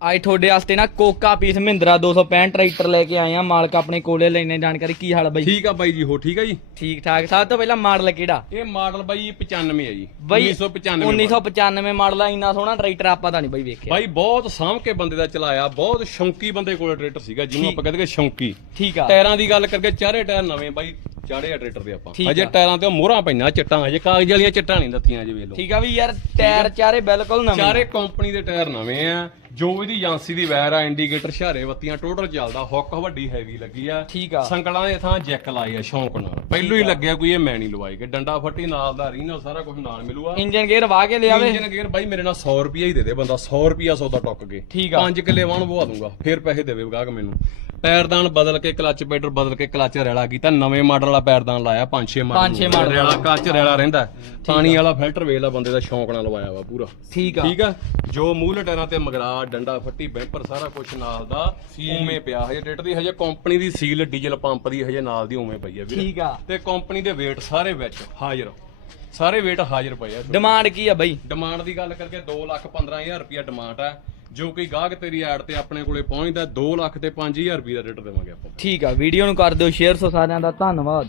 ਅੱਜ ਤੁਹਾਡੇ ਵਾਸਤੇ ਨਾ ਕੋਕਾ ਪੀਸ ਮਹਿੰਦਰਾ 265 ਟਰੈਕਟਰ ਲੈ ਕੇ ਆਏ ਆ। ਮਾਲਕ ਆਪਣੇ ਕੋਲੇ ਲੈਣੇ ਜਾਣਕਾਰੀ ਕੀ ਹਾਲ ਆ ਬਾਈ? ਠੀਕ ਆ ਬਾਈ ਜੀ ਹੋ ਠੀਕ ਆ ਜੀ? ਠੀਕ ਠਾਕ ਸਭ ਤੋਂ ਪਹਿਲਾਂ ਮਾਡਲ ਕਿਹੜਾ? ਇਹ ਮਾਡਲ ਬਾਈ 95 ਹੈ ਜੀ ਬਾਈ 1995 1995 ਮਾਡਲ। ਆ ਇੰਨਾ ਸੋਹਣਾ ਟਰੈਕਟਰ ਆਪਾਂ ਤਾਂ ਨਹੀਂ ਬਾਈ ਵੇਖਿਆ। ਬਾਈ ਬਹੁਤ ਸਾਂਭ ਕੇ ਬੰਦੇ ਦਾ ਚਲਾਇਆ ਬਹੁਤ ਸ਼ੌਂਕੀ ਬੰਦੇ ਕੋਲ ਟਰੈਕਟਰ ਸੀਗਾ ਜਿਹਨੂੰ ਆਪਾਂ ਕਹਿੰਦੇ ਸ਼ੌਂਕੀ। ਠੀਕ ਆ। ਟਾਇਰਾਂ ਦੀ ਗੱਲ ਕਰਕੇ ਚਾਰੇ ਟਾਇਰ ਨਵੇਂ ਬਾਈ ਚਾੜੇ ਆ ਟਰੈਕਟਰ ਦੇ ਆਪਾਂ। ਠੀਕ ਆ। ਅਜੇ ਟਾਇਰਾਂ ਤੇ ਮੋਹਰਾਂ ਪਈਆਂ ਚਿੱਟਾਂ ਹਜੇ ਕਾਗਜ਼ ਵਾਲੀਆਂ ਚਿੱਟਾਂ ਨਹੀਂ ਦਿੱਤੀਆਂ ਅਜੇ ਵੇਖ ਲਓ। ਠੀਕ ਆ ਵੀ ਯਾਰ ਟਾਇਰ ਚਾਰੇ ਬਿਲਕੁਲ ਨਵੇਂ ਚਾਰੇ ਕੰਪਨੀ ਦੇ ਟਾਇਰ ਨਵੇਂ ਆ। ਜੋ ਇਹਦੀ ਏਜੰਸੀ ਦੀ ਵਾਇਰ ਆ ਇੰਡੀਕੇਟਰ ਸ਼ਹਾਰੇ ਬੱਤੀਆਂ ਟੋਟਲ ਚੱਲਦਾ ਹੁੱਕ ਵੱਡੀ ਹੈਵੀ ਲੱਗੀ ਆ। ਠੀਕ ਆ। ਸੰਗਲਾਂ ਦੇ ਥਾਂ ਜੈਕ ਲਾਏ ਆ ਸ਼ੌਂਕ ਨਾਲ। ਪਹਿਲੋਂ ਹੀ ਲੱਗਿਆ ਕੋਈ ਇਹ ਮੈਂ ਨਹੀਂ ਲਵਾਈ ਕਿ ਡੰਡਾ ਫੱਟੀ ਨਾਲ ਦਾ ਰੀਨੋ ਸਾਰਾ ਕੁਝ ਨਾਲ ਮਿਲੂਗਾ। ਇੰਜਨ ਗੇਅਰ ਵਾਹ ਕੇ ਲਿਆਵੇ। ਇੰਜਨ ਗੇਅਰ ਬਾਈ ਮੇਰੇ ਨਾਲ 100 ਰੁਪਿਆ ਹੀ ਦੇ ਦੇ ਬੰਦਾ 100 ਰੁਪਿਆ ਸੌਦਾ ਟੁੱਕ ਕੇ। ਠੀਕ ਆ। 5 ਕਿੱਲੇ ਵਾਣ ਬਵਾ ਦੂੰਗਾ ਫਿਰ ਪੈਸੇ ਦੇਵੇ ਗਾਹਕ ਮੈਨੂੰ। ਪੈਰਦਾਨ ਬਦਲ ਕੇ ਕਲੱਚ ਪੈਡਲ ਬਦਲ ਕੇ ਕਲੱਚ ਰੈਲਾ ਕੀਤਾ ਨਵੇਂ ਮਾਡਲ ਵਾਲਾ ਪੈਰਦਾਨ ਲਾਇਆ 5-6 ਮਾਡਲ ਪੰਜ ਛੇ ਮਾਡਲ ਰੈਲਾ ਕੱਚ ਰੈਲਾ ਰਹਿੰਦਾ ਪਾਣੀ ਵਾਲਾ ਫਿਲਟਰ ਵੇਖ ਲਾ ਬੰਦੇ ਦਾ ਸ਼ੌਂਕ ਨਾਲ ਲਵਾਇਆ ਵਾ ਪੂਰਾ। ਠੀਕ ਆ। ਠੀਕ ਆ? ਜੋ ਮੂਲ ਟਾਇਰਾਂ ਤੇ ਮਗਰਾ ਡੰਡਾ ਫੱਟੀ ਬੈਂਪਰ ਸਾਰਾ ਕੁਝ ਨਾਲ ਦਾ ਉਵੇਂ ਪਿਆ। ਹਜੇ ਟਰੈਕਟਰ ਦੀ ਹਜੇ ਕੰਪਨੀ ਦੀ ਸੀਲ ਡੀਜ਼ਲ ਪੰਪ ਦੀ ਹਜੇ ਨਾਲ ਦੀ ਉਵੇਂ ਪਈ ਆ ਵੀਰੇ। ਠੀਕ ਆ। ਤੇ ਕੰਪਨੀ ਦੇ weight ਸਾਰੇ ਵਿੱਚ ਹਾਜ਼ਰ ਸਾਰੇ weight ਹਾਜ਼ਰ ਪਏ ਆ। ਡਿਮਾਂਡ ਕੀ ਆ ਬਾਈ? ਡਿਮਾਂਡ ਦੀ ਗੱਲ ਕਰਕੇ 2 ਲੱਖ 15000 ਰੁਪਿਆ ਡਿਮਾਂਡ ਹੈ ਜੋ ਕਿ ਗਾਹਕ ਤੇਰੀ ਐਡ ਤੇ ਆਪਣੇ ਕੋਲੇ ਪਹੁੰਚਦਾ 2 ਲੱਖ ਤੇ 5000 ਰੁਪਏ ਦਾ ਰੇਟ ਦੇਵਾਂਗੇ ਆਪਾਂ। ਠੀਕ ਆ, ਵੀਡੀਓ ਨੂੰ ਕਰ ਦਿਓ ਸ਼ੇਅਰ ਸੋ ਸਾਰਿਆਂ ਦਾ, ਧੰਨਵਾਦ।